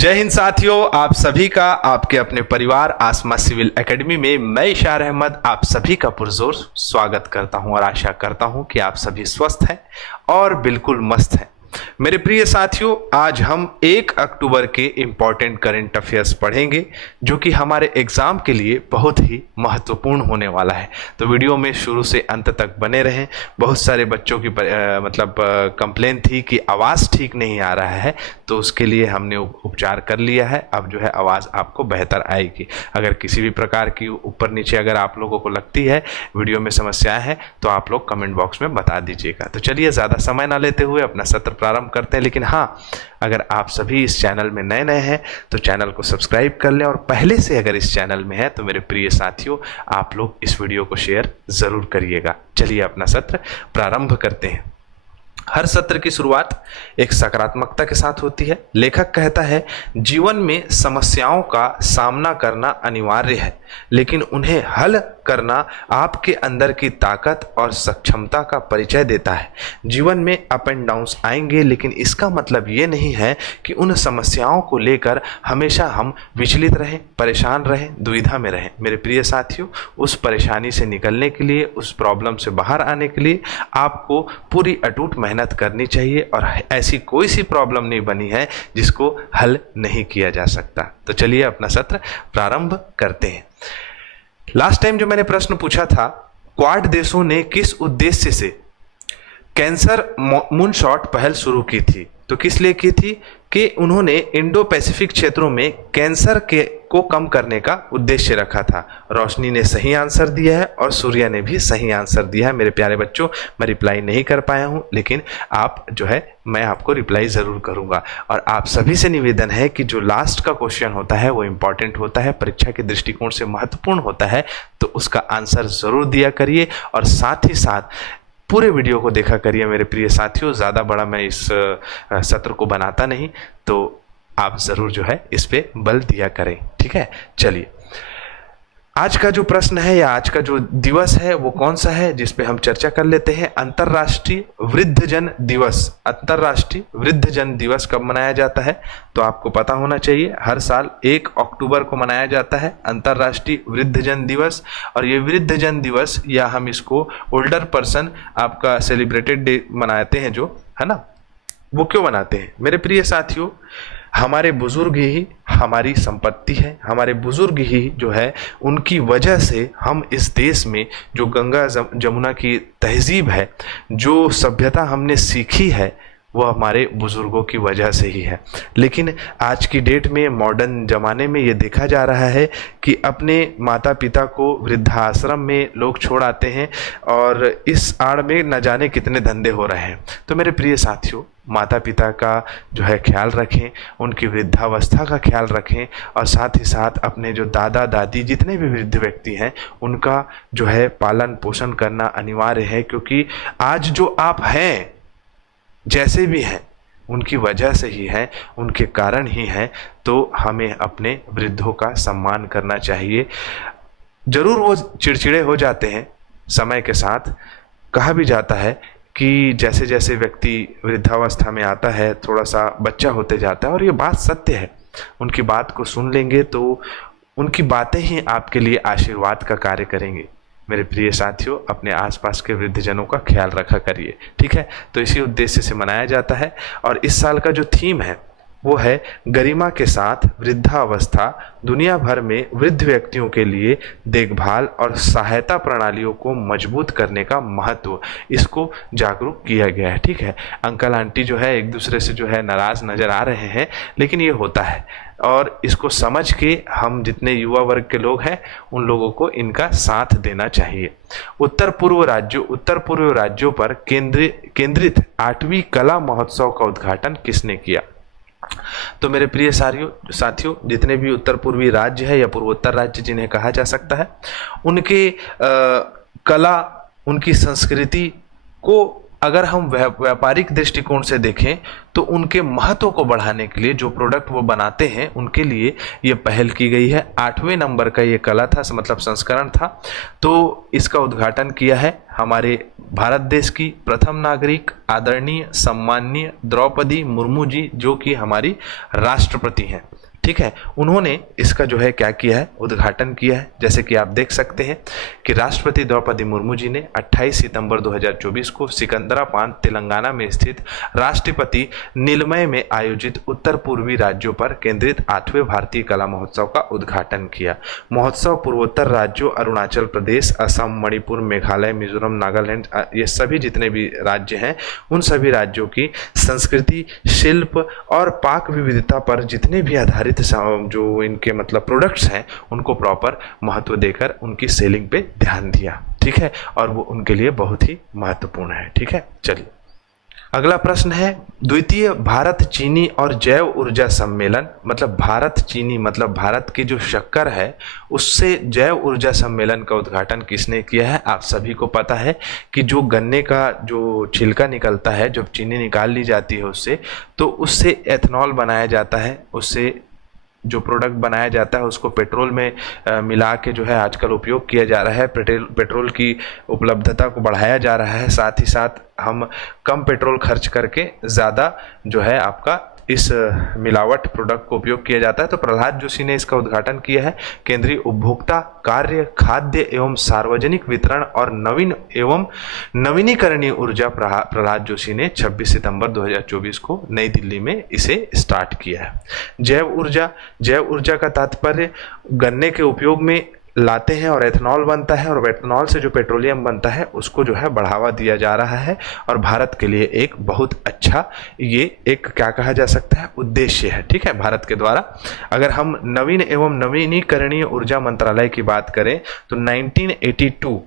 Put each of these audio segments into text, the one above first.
जय हिंद साथियों, आप सभी का आपके अपने परिवार आसमा सिविल एकेडमी में मैं इशार अहमद आप सभी का पुरजोर स्वागत करता हूं और आशा करता हूं कि आप सभी स्वस्थ हैं और बिल्कुल मस्त हैं। मेरे प्रिय साथियों, आज हम 1 अक्टूबर के इंपॉर्टेंट करंट अफेयर्स पढ़ेंगे जो कि हमारे एग्जाम के लिए बहुत ही महत्वपूर्ण होने वाला है। तो वीडियो में शुरू से अंत तक बने रहें। बहुत सारे बच्चों की कंप्लेन थी कि आवाज़ ठीक नहीं आ रहा है, तो उसके लिए हमने उपचार कर लिया है। अब जो है आवाज़ आपको बेहतर आएगी। अगर किसी भी प्रकार की ऊपर नीचे अगर आप लोगों को लगती है वीडियो में समस्याएं हैं तो आप लोग कमेंट बॉक्स में बता दीजिएगा। तो चलिए ज़्यादा समय ना लेते हुए अपना सत्र प्रारंभ करते हैं। लेकिन हाँ, अगर आप सभी इस चैनल में नए हैं तो चैनल को सब्सक्राइब कर लें, और पहले से अगर इस चैनल में है तो मेरे प्रिय साथियों आप लोग इस वीडियो को शेयर ज़रूर करिएगा। चलिए अपना सत्र प्रारंभ करते हैं। हर सत्र की शुरुआत एक सकारात्मकता के साथ होती है। लेखक कहता है, जीवन में समस्याओं का सामना करना अनिवार्य है, लेकिन उन्हें हल करना आपके अंदर की ताकत और सक्षमता का परिचय देता है। जीवन में अप एंड डाउन्स आएंगे, लेकिन इसका मतलब ये नहीं है कि उन समस्याओं को लेकर हमेशा हम विचलित रहें, परेशान रहें, दुविधा में रहें। मेरे प्रिय साथियों, उस परेशानी से निकलने के लिए, उस प्रॉब्लम से बाहर आने के लिए आपको पूरी अटूट मेहनत करनी चाहिए, और ऐसी कोई सी प्रॉब्लम नहीं बनी है जिसको हल नहीं किया जा सकता। तो चलिए अपना सत्र प्रारंभ करते हैं। लास्ट टाइम जो मैंने प्रश्न पूछा था, क्वाड देशों ने किस उद्देश्य से कैंसर मूनशॉट पहल शुरू की थी? तो किस लिए की थी? कि उन्होंने इंडो पैसिफिक क्षेत्रों में कैंसर को कम करने का उद्देश्य रखा था। रोशनी ने सही आंसर दिया है और सूर्या ने भी सही आंसर दिया है। मेरे प्यारे बच्चों, मैं रिप्लाई नहीं कर पाया हूं, लेकिन आप जो है मैं आपको रिप्लाई ज़रूर करूंगा। और आप सभी से निवेदन है कि जो लास्ट का क्वेश्चन होता है वो इम्पॉर्टेंट होता है, परीक्षा के दृष्टिकोण से महत्वपूर्ण होता है, तो उसका आंसर ज़रूर दिया करिए। और साथ ही साथ पूरे वीडियो को देखा करिए मेरे प्रिय साथियों। ज़्यादा बड़ा मैं इस सत्र को बनाता नहीं, तो आप ज़रूर जो है इस पे बल दिया करें। ठीक है, चलिए आज का जो प्रश्न है या आज का जो दिवस है वो कौन सा है जिस पे हम चर्चा कर लेते हैं। अंतर्राष्ट्रीय वृद्धजन दिवस। अंतर्राष्ट्रीय वृद्धजन दिवस कब मनाया जाता है? तो आपको पता होना चाहिए, हर साल 1 अक्टूबर को मनाया जाता है अंतर्राष्ट्रीय वृद्धजन दिवस। और ये वृद्धजन दिवस, या हम इसको ओल्डर पर्सन आपका सेलिब्रेटेड डे मनाते हैं जो है ना, वो क्यों मनाते हैं? मेरे प्रिय साथियों, हमारे बुजुर्ग ही हमारी संपत्ति है। हमारे बुजुर्ग ही जो है, उनकी वजह से हम इस देश में जो गंगा जमुना की तहजीब है, जो सभ्यता हमने सीखी है, वह हमारे बुजुर्गों की वजह से ही है। लेकिन आज की डेट में, मॉडर्न ज़माने में ये देखा जा रहा है कि अपने माता पिता को वृद्धाश्रम में लोग छोड़ आते हैं, और इस आड़ में न जाने कितने धंधे हो रहे हैं। तो मेरे प्रिय साथियों, माता पिता का जो है ख्याल रखें, उनकी वृद्धावस्था का ख्याल रखें, और साथ ही साथ अपने जो दादा दादी जितने भी वृद्ध व्यक्ति हैं उनका जो है पालन पोषण करना अनिवार्य है। क्योंकि आज जो आप हैं, जैसे भी हैं, उनकी वजह से ही हैं, उनके कारण ही हैं। तो हमें अपने वृद्धों का सम्मान करना चाहिए। जरूर वो चिड़चिड़े हो जाते हैं समय के साथ। कहा भी जाता है कि जैसे जैसे व्यक्ति वृद्धावस्था में आता है, थोड़ा सा बच्चा होते जाता है, और ये बात सत्य है। उनकी बात को सुन लेंगे तो उनकी बातें ही आपके लिए आशीर्वाद का कार्य करेंगे। मेरे प्रिय साथियों, अपने आसपास के वृद्धजनों का ख्याल रखा करिए। ठीक है, तो इसी उद्देश्य से मनाया जाता है। और इस साल का जो थीम है वो है गरिमा के साथ वृद्धावस्था, दुनिया भर में वृद्ध व्यक्तियों के लिए देखभाल और सहायता प्रणालियों को मजबूत करने का महत्व, इसको जागरूक किया गया है। ठीक है, अंकल आंटी जो है एक दूसरे से जो है नाराज नजर आ रहे हैं, लेकिन ये होता है, और इसको समझ के हम जितने युवा वर्ग के लोग हैं उन लोगों को इनका साथ देना चाहिए। उत्तर पूर्व राज्यों पर केंद्रित 8वीं कला महोत्सव का उद्घाटन किसने किया? तो मेरे प्रिय साथियों, जितने भी उत्तर पूर्वी राज्य है या पूर्वोत्तर राज्य जिन्हें कहा जा सकता है, उनके कला, उनकी संस्कृति को अगर हम व्यापारिक दृष्टिकोण से देखें तो उनके महत्व को बढ़ाने के लिए जो प्रोडक्ट वो बनाते हैं उनके लिए ये पहल की गई है। 8वें नंबर का ये कला था, मतलब संस्करण था। तो इसका उद्घाटन किया है हमारे भारत देश की प्रथम नागरिक आदरणीय सम्माननीय द्रौपदी मुर्मू जी, जो कि हमारी राष्ट्रपति हैं। ठीक है, उन्होंने इसका जो है क्या किया है, उद्घाटन किया है। जैसे कि आप देख सकते हैं कि राष्ट्रपति द्रौपदी मुर्मू जी ने 28 सितंबर 2024 को सिकंदराबाद तेलंगाना में स्थित राष्ट्रपति नीलमय में आयोजित उत्तर पूर्वी राज्यों पर केंद्रित 8वें भारतीय कला महोत्सव का उद्घाटन किया। महोत्सव पूर्वोत्तर राज्यों अरुणाचल प्रदेश, असम, मणिपुर, मेघालय, मिजोरम, नागालैंड, ये सभी जितने भी राज्य हैं उन सभी राज्यों की संस्कृति, शिल्प और पाक विविधता पर जितने भी आधारित जो इनके मतलब प्रोडक्ट्स हैं उनको प्रॉपर महत्व देकर उनकी सेलिंग पे ध्यान दिया। ठीक है, और वो उनके लिए बहुत ही महत्वपूर्ण है। ठीक है, चलिए अगला प्रश्न है, द्वितीय भारत चीनी और जैव ऊर्जा सम्मेलन, मतलब भारत चीनी मतलब भारत की जो शक्कर है उससे जैव ऊर्जा सम्मेलन का उद्घाटन किसने किया है। आप सभी को पता है कि जो गन्ने का जो छिलका निकलता है, जब चीनी निकाल ली जाती है उससे, तो उससे एथनॉल बनाया जाता है। उससे जो प्रोडक्ट बनाया जाता है उसको पेट्रोल में मिला के जो है आजकल उपयोग किया जा रहा है। पेट्रोल की उपलब्धता को बढ़ाया जा रहा है, साथ ही साथ हम कम पेट्रोल खर्च करके ज़्यादा जो है आपका इस मिलावट प्रोडक्ट को उपयोग किया जाता है। तो प्रहलाद जोशी ने इसका उद्घाटन किया है। केंद्रीय उपभोक्ता कार्य, खाद्य एवं सार्वजनिक वितरण और नवीन एवं नवीनीकरणीय ऊर्जा प्रहलाद जोशी ने 26 सितंबर 2024 को नई दिल्ली में इसे स्टार्ट किया है। जैव ऊर्जा का तात्पर्य गन्ने के उपयोग में लाते हैं और एथनॉल बनता है, और एथनॉल से जो पेट्रोलियम बनता है उसको जो है बढ़ावा दिया जा रहा है। और भारत के लिए एक बहुत अच्छा ये एक क्या कहा जा सकता है, उद्देश्य है। ठीक है, भारत के द्वारा। अगर हम नवीन एवं नवीनीकरणीय ऊर्जा मंत्रालय की बात करें तो 1982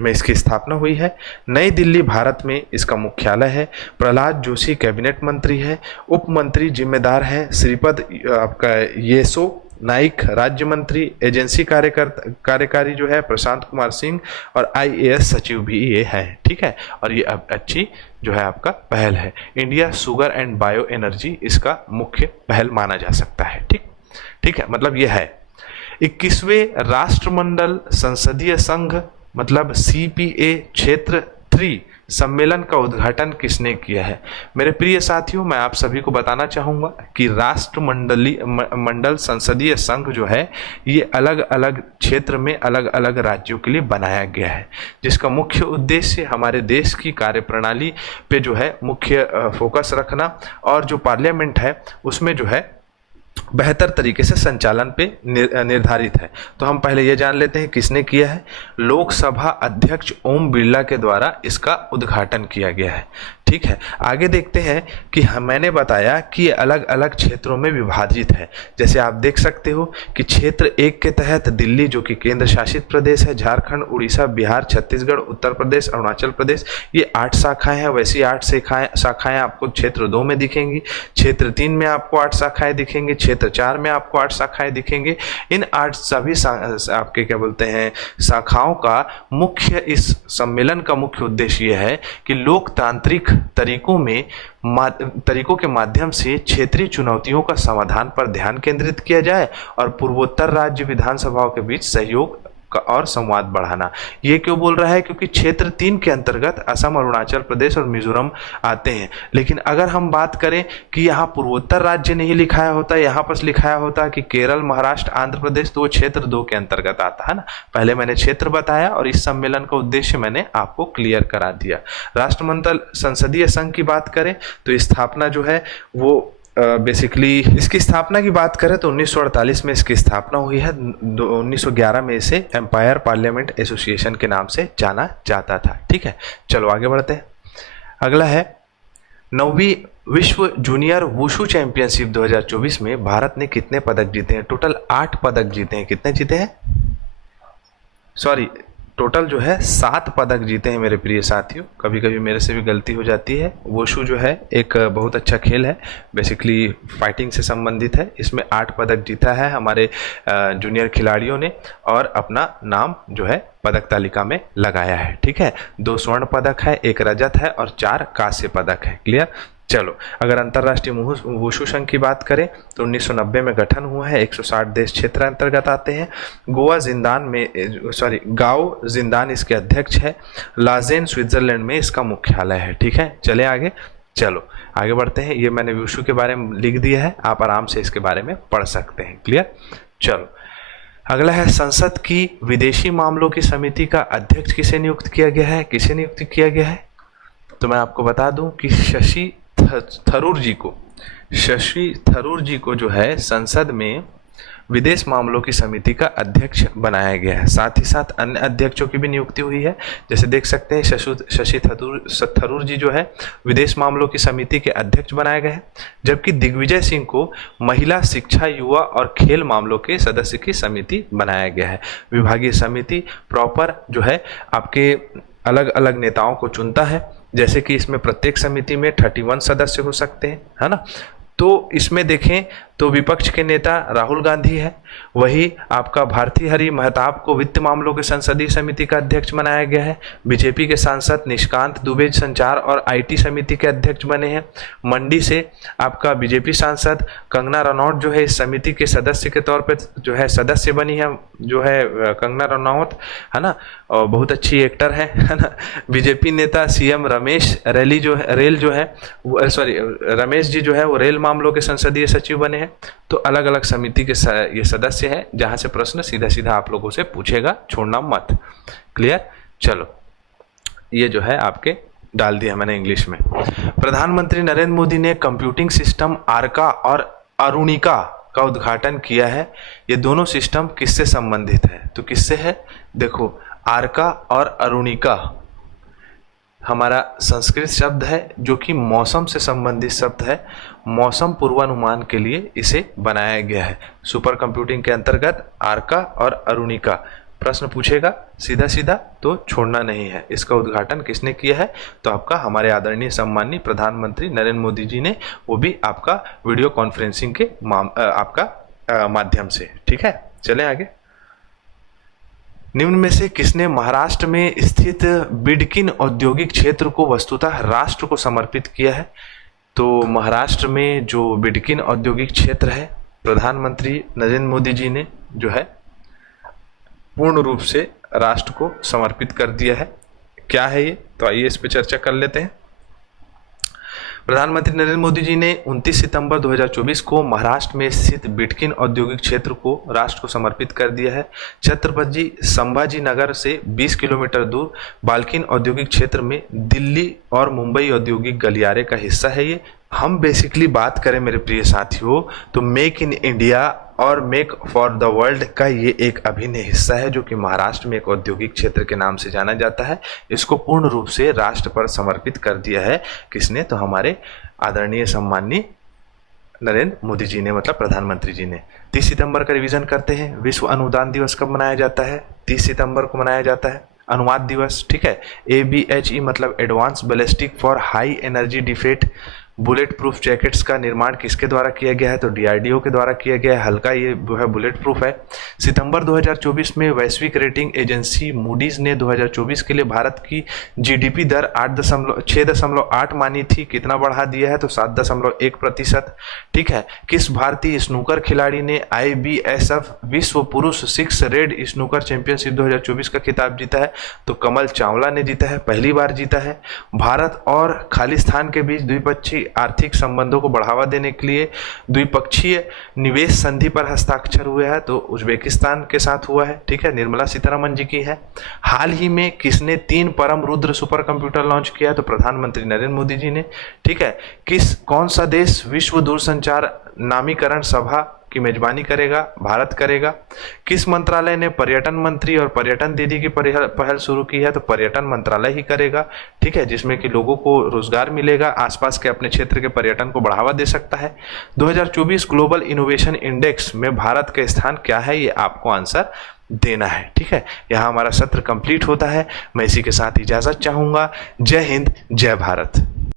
में इसकी स्थापना हुई है। नई दिल्ली भारत में इसका मुख्यालय है। प्रहलाद जोशी कैबिनेट मंत्री है। उप मंत्री जिम्मेदार हैं श्रीपद आपका येसो नाइक, राज्य मंत्री, एजेंसी कार्यकारी जो है प्रशांत कुमार सिंह, और IAS सचिव भी ये है। ठीक है, और ये अब अच्छी जो है आपका पहल है। India sugar and bio energy इसका मुख्य पहल माना जा सकता है। ठीक है, मतलब ये है। 21वें राष्ट्रमंडल संसदीय संघ मतलब CPA क्षेत्र 3 सम्मेलन का उद्घाटन किसने किया है। मेरे प्रिय साथियों, मैं आप सभी को बताना चाहूँगा कि राष्ट्रमंडल संसदीय संघ जो है ये अलग अलग क्षेत्र में अलग अलग राज्यों के लिए बनाया गया है, जिसका मुख्य उद्देश्य हमारे देश की कार्यप्रणाली पे जो है मुख्य फोकस रखना, और जो पार्लियामेंट है उसमें जो है बेहतर तरीके से संचालन पे निर्धारित है। तो हम पहले ये जान लेते हैं किसने किया है। लोकसभा अध्यक्ष ओम बिरला के द्वारा इसका उद्घाटन किया गया है। ठीक है, आगे देखते हैं कि मैंने बताया कि ये अलग अलग क्षेत्रों में विभाजित है। जैसे आप देख सकते हो कि क्षेत्र 1 के तहत दिल्ली जो कि केंद्र शासित प्रदेश है, झारखंड, उड़ीसा, बिहार, छत्तीसगढ़, उत्तर प्रदेश, अरुणाचल प्रदेश, ये 8 शाखाएं हैं। वैसी 8 शाखाएं आपको क्षेत्र 2 में दिखेंगी, क्षेत्र 3 में आपको 8 शाखाएं दिखेंगी, क्षेत्र 4 में आपको 8 शाखाएं दिखेंगे। इन 8 सभी आपके क्या बोलते हैं शाखाओं का मुख्य, इस सम्मेलन का मुख्य उद्देश्य यह है कि लोकतांत्रिक तरीकों के माध्यम से क्षेत्रीय चुनौतियों का समाधान पर ध्यान केंद्रित किया जाए और पूर्वोत्तर राज्य विधानसभाओं के बीच सहयोग और संवाद बढ़ाना। ये क्यों बोल रहा है, क्योंकि क्षेत्र 3 के अंतर्गत असम, अरुणाचल प्रदेश और मिजोरम आते हैं। लेकिन अगर हम बात करें कि यहाँ पूर्वोत्तर राज्य नहीं लिखाया होता, यहाँ पर लिखाया होता कि केरल, महाराष्ट्र, आंध्र प्रदेश, तो वो क्षेत्र 2 के अंतर्गत आता है ना। पहले मैंने क्षेत्र बताया और इस सम्मेलन का उद्देश्य मैंने आपको क्लियर करा दिया। राष्ट्रमंडल संसदीय संघ की बात करें तो स्थापना जो है वो बेसिकली इसकी स्थापना की बात करें तो 1948 में इसकी स्थापना हुई है। 1911 में इसे एम्पायर पार्लियामेंट एसोसिएशन के नाम से जाना जाता था। ठीक है, चलो आगे बढ़ते हैं। अगला है 9वीं विश्व जूनियर वुशु चैंपियनशिप 2024 में भारत ने कितने पदक जीते हैं। टोटल 8 पदक जीते हैं। कितने जीते हैं, सॉरी, टोटल जो है 7 पदक जीते हैं मेरे प्रिय साथियों। कभी कभी मेरे से भी गलती हो जाती है। वुशु जो है एक बहुत अच्छा खेल है, बेसिकली फाइटिंग से संबंधित है। इसमें 8 पदक जीता है हमारे जूनियर खिलाड़ियों ने और अपना नाम जो है पदक तालिका में लगाया है। ठीक है, 2 स्वर्ण पदक है, 1 रजत है और 4 कांस्य पदक है। क्लियर। चलो, अगर अंतर्राष्ट्रीय वुशु संघ की बात करें तो 1990 में गठन हुआ है। 160 देश क्षेत्र अंतर्गत आते हैं। गाओ जिंदान इसके अध्यक्ष है। लाजेन स्विट्जरलैंड में इसका मुख्यालय है। ठीक है, चले आगे। चलो आगे बढ़ते हैं। ये मैंने वुशु के बारे में लिख दिया है, आप आराम से इसके बारे में पढ़ सकते हैं। क्लियर। चलो अगला है, संसद की विदेशी मामलों की समिति का अध्यक्ष किसे नियुक्त किया गया है? किसे नियुक्त किया गया है? तो मैं आपको बता दूं कि शशि थरूर जी को जो है संसद में विदेश मामलों की समिति का अध्यक्ष बनाया गया है। साथ ही साथ अन्य अध्यक्षों की भी नियुक्ति हुई है। जैसे देख सकते हैं शशि थरूर जी जो है विदेश मामलों की समिति के अध्यक्ष बनाए गए हैं, जबकि दिग्विजय सिंह को महिला, शिक्षा, युवा और खेल मामलों के सदस्य की समिति बनाया गया है। विभागीय समिति प्रॉपर जो है आपके अलग अलग नेताओं को चुनता है, जैसे कि इसमें प्रत्येक समिति में 31 सदस्य हो सकते हैं, है ना। तो इसमें देखें तो विपक्ष के नेता राहुल गांधी है, वही आपका भारती हरि महताब को वित्त मामलों के संसदीय समिति का अध्यक्ष बनाया गया है। बीजेपी के सांसद निशिकांत दुबे संचार और आईटी समिति के अध्यक्ष बने हैं। मंडी से आपका बीजेपी सांसद कंगना रनौत जो है इस समिति के सदस्य के तौर पे जो है सदस्य बनी है, जो है कंगना रनौत, है ना, और बहुत अच्छी एक्टर है ना। बीजेपी नेता सीएम रमेश रमेश जी जो है वो रेल मामलों के संसदीय सचिव बने हैं। तो अलग अलग समिति के ये सदस्य हैं, जहां से प्रश्न सीधा सीधा आप लोगों से पूछेगा, छोड़ना मत। क्लियर। चलो ये जो है आपके डाल दिया मैंने इंग्लिश में। प्रधानमंत्री नरेंद्र मोदी ने कंप्यूटिंग सिस्टम आर्का और अरुणिका का उद्घाटन किया है। ये दोनों सिस्टम किससे संबंधित है? तो किससे है? देखो, आर्का और अरुणिका हमारा संस्कृत शब्द है जो कि मौसम से संबंधित शब्द है। मौसम पूर्वानुमान के लिए इसे बनाया गया है। सुपर कंप्यूटिंग के अंतर्गत आर्का और अरुणिका प्रश्न पूछेगा सीधा सीधा, तो छोड़ना नहीं है। इसका उद्घाटन किसने किया है? तो आपका हमारे आदरणीय सम्मानीय प्रधानमंत्री नरेंद्र मोदी जी ने, वो भी आपका वीडियो कॉन्फ्रेंसिंग के माध्यम से। ठीक है, चलें आगे। निम्न में से किसने महाराष्ट्र में स्थित बिडकिन औद्योगिक क्षेत्र को वस्तुतः राष्ट्र को समर्पित किया है? तो महाराष्ट्र में जो बिडकिन औद्योगिक क्षेत्र है, प्रधानमंत्री नरेंद्र मोदी जी ने जो है पूर्ण रूप से राष्ट्र को समर्पित कर दिया है। क्या है ये? तो आइए इस पर चर्चा कर लेते हैं। प्रधानमंत्री नरेंद्र मोदी जी ने 29 सितंबर 2024 को महाराष्ट्र में स्थित बिडकिन औद्योगिक क्षेत्र को राष्ट्र को समर्पित कर दिया है। छत्रपति संभाजी नगर से 20 किलोमीटर दूर बाल्किन औद्योगिक क्षेत्र में दिल्ली और मुंबई औद्योगिक गलियारे का हिस्सा है ये। हम बेसिकली बात करें मेरे प्रिय साथियों, तो मेक इन इंडिया और मेक फॉर द वर्ल्ड का ये एक अभिन्न हिस्सा है, जो कि महाराष्ट्र में एक औद्योगिक क्षेत्र के नाम से जाना जाता है। इसको पूर्ण रूप से राष्ट्र पर समर्पित कर दिया है। किसने? तो हमारे आदरणीय सम्माननीय नरेंद्र मोदी जी ने, मतलब प्रधानमंत्री जी ने। 30 सितंबर का रिवीजन करते हैं। विश्व अनुदान दिवस कब मनाया जाता है? 30 सितंबर को मनाया जाता है। अनुवाद दिवस, ठीक है। ABHE मतलब advance ballistic for high energy defeat bullet proof jackets का निर्माण किसके द्वारा किया गया है? तो DRDO के द्वारा किया गया है। हल्का ये जो है बुलेट प्रूफ है। सितंबर 2024 में वैश्विक रेटिंग एजेंसी मूडीज ने 2024 के लिए भारत की GDP दर 6.8 मानी थी। कितना बढ़ा दिया है? तो 7.1%। ठीक है। किस भारतीय स्नूकर खिलाड़ी ने IBSF विश्व पुरुष 6 रेड स्नूकर चैंपियनशिप 2024 का खिताब जीता है? तो कमल चावला ने जीता है, पहली बार जीता है। भारत और खालिस्तान के बीच द्विपक्षीय आर्थिक संबंधों को बढ़ावा देने के लिए द्विपक्षीय निवेश संधि पर हस्ताक्षर हुए हैं? तो उज्बेकिस्तान के साथ हुआ है। ठीक है, निर्मला सीतारमण जी की है। हाल ही में किसने 3 परम रुद्र सुपर कंप्यूटर लॉन्च किया? तो प्रधानमंत्री नरेंद्र मोदी जी ने। ठीक है। कौन सा देश विश्व दूरसंचार नामीकरण सभा की मेजबानी करेगा? भारत करेगा। किस मंत्रालय ने पर्यटन मंत्री और पर्यटन दीदी की पहल शुरू की है? तो पर्यटन मंत्रालय ही करेगा। ठीक है, जिसमें कि लोगों को रोजगार मिलेगा, आसपास के अपने क्षेत्र के पर्यटन को बढ़ावा दे सकता है। 2024 ग्लोबल इनोवेशन इंडेक्स में भारत का स्थान क्या है? ये आपको आंसर देना है। ठीक है, यहाँ हमारा सत्र कंप्लीट होता है। मैं इसी के साथ इजाजत चाहूंगा। जय हिंद, जय भारत।